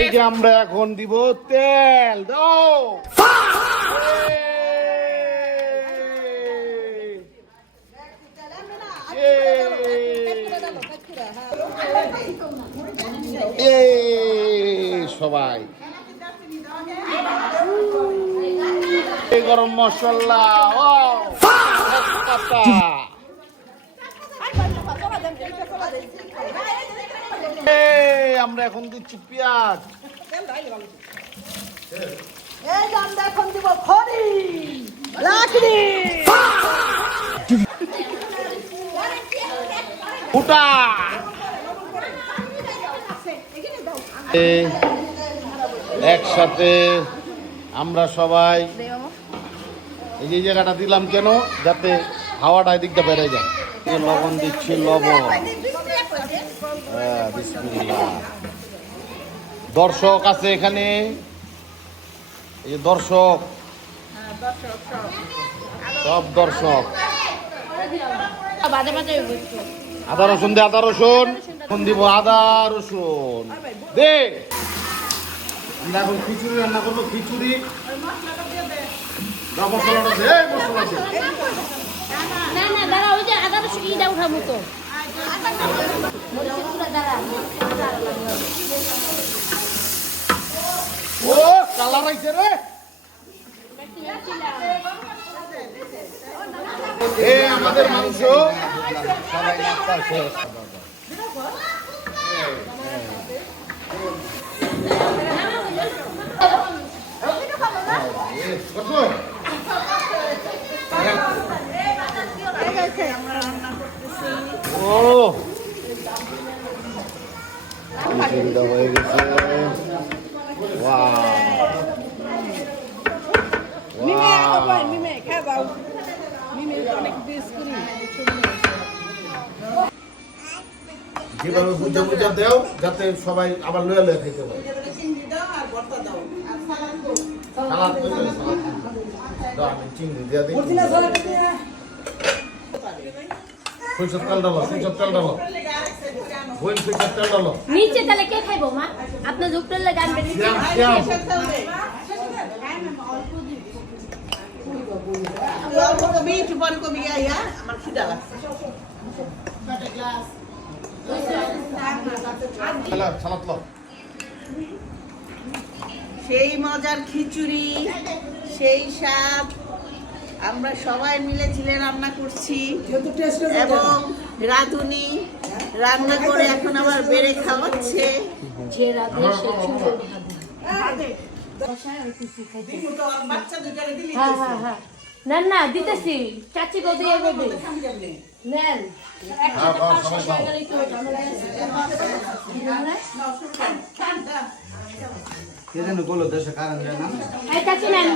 এই যে আমরা এখন দিব তেল দাও। সবাই গরম মশলা আমরা এখন দিচ্ছি পেঁয়াজ। এখন দিব খড়ি লাকড়ি ফুটা একসাথে আমরা সবাই এই যে জায়গাটা দিলাম কেন, যাতে হাওয়াটা এদিকটা বেড়ে যায়। লবণ দিচ্ছি, লবণ। বিসমিল্লাহ। দর্শক আছে এখানে, এই যে দর্শক, সব দর্শক। আদা রসুন দে, আদা রসুন দিব, আদা রসুন দে। আমরা এখন খিচুড়ি রান্না করবো। খিচুড়ি মশলাটা দে, মশলা দে। ও কালার আইছে রে। আমাদের মাংস হয়ে গেছে। যেভাবে বুঝা বুঝা দেও, যাতে সবাই আবার লয়ে লয়ে খেতে পারে। চিংড়ি দিয়া দিই। সরিষার তেল ডালো, সরিষার তেল ডালো, বইন সরিষার তেল ডালো। নিচে তাহলে কে খাইবো মা? আপনার উপরে গান বেশি সেই মজার খিচুড়ি, সেই স্বাদ আমরা সবাই মিলে ঝিলে রান্না করছি এবং রাঁধুনি রান্না করে এখন আবার বেড়ে খাওয়াচ্ছে। যে রাধে সে চুলো হ্যাঁ না না দিতেছি, চাচি গো দিয়ে গো দে নেন কে জানো বলো দেশে কারণ জানা। এই চাচি নেন।